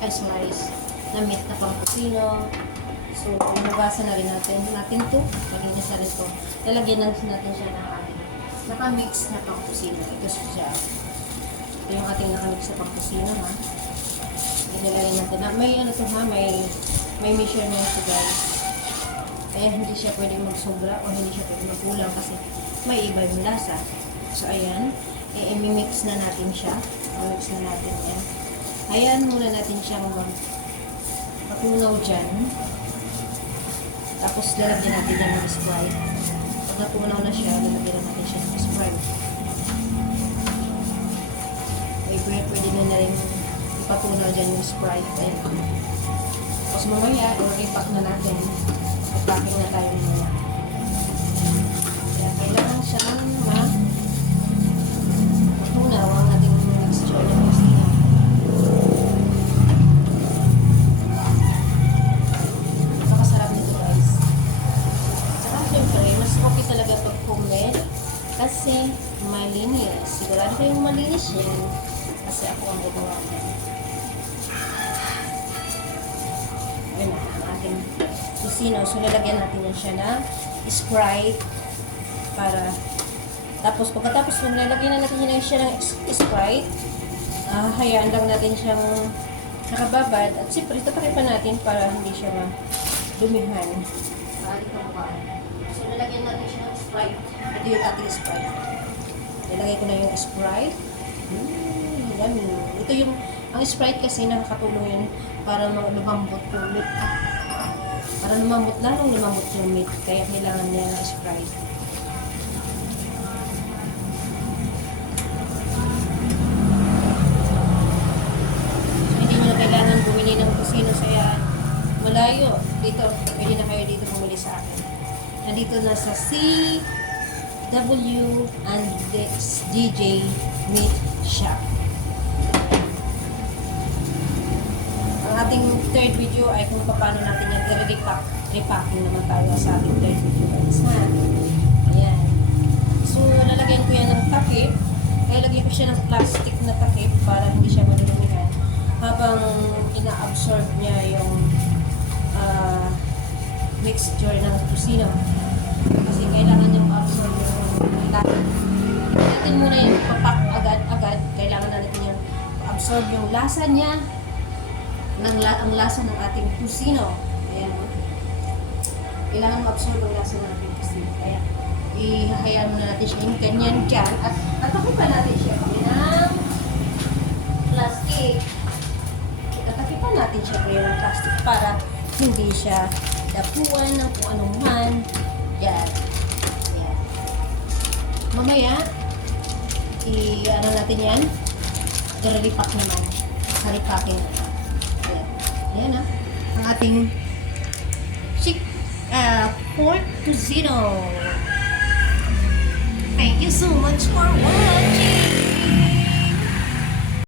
ice na meat na pang-kusino. So, nabasa na rin natin to. Malinis na rin to. Lalagyan natin siya ng ating naka-mix na pang-kusino. Ito siya. Ito yung ating naka-mix na pang-kusino, ha. Inilagay natin na may ano to, ha, may measurement to, guys. Kaya hindi siya pwedeng magsobra o hindi siya pwedeng magkulang kasi may iba yung lasa. So, ayan. I-mix na natin siya. I-mix na natin yan. Ayan, muna natin siyang matunaw dyan. Tapos, lalagyan natin yan ng Sprite. Pag natunaw na siya, lalagyan natin siya ng Sprite. Ay, pwede na rin ipatunaw dyan yung Sprite. Ayan. Tapos, mamaya, i-repack na natin. I-packing na tayo mamaya. Kaya, kailangan siyang matunaw ang ating mixture ng kusina. Napakasarap nito, guys. Saka, syempre, mas okay talaga pag homemade kasi malinis. Sigurado kayong malinis yan kasi ako ang gumawa niya. Ayun na, ang ating kusino. So, lalagyan natin yan siya na Sprite para tapos, pagkatapos lalagyan na natin siya ng Sprite, hayaan lang natin siyang nakababad. At siyempre, tatakipan natin para hindi siya dumihan. So, lalagyan natin siya ng Sprite. Ito yung ating Sprite. Lalagay ko na yung Sprite. Yummy. Ito yung, ang Sprite kasi nakakatulong yun para lumambot yung meat. Para lumambot, lalong lumambot yung meat. Kaya kailangan niya ng Sprite. Bumili ng kusino sa malayo. Dito, pwede na kayo dito bumili sa akin. Nandito na sa CW and DJ Meat Shop. Ang ating third video ay kung paano natin yung repacking naman tayo sa ating third video, guys, ha? Ayan. So, lalagyan ko yan ng takip. Lalagyan ko siya ng plastic na takip para hindi siya malumihan. Habang ina-absorb niya yung mixture ng kusino. Kasi kailangan niyang absorb yung lasa. Natin muna yung papak agad-agad. Kailangan na natin yung absorb yung lasa niya. Ang lasa ng ating kusino. Ayan. Kailangan ma-absorb ang lasa ng ating kusino. Kaya, ihahayaan muna natin siya yung ganyan dyan. At takipan natin siya ng plastic. Tatakipan natin siya ng plastic para hindi siya dapuan ng kung anong man. Yan. Yan. Mamaya, i-ano natin yan. I-repack naman. Sa-repacking naman. Yan. Yan, ha. Ang ating pork kusino. Thank you so much for watching.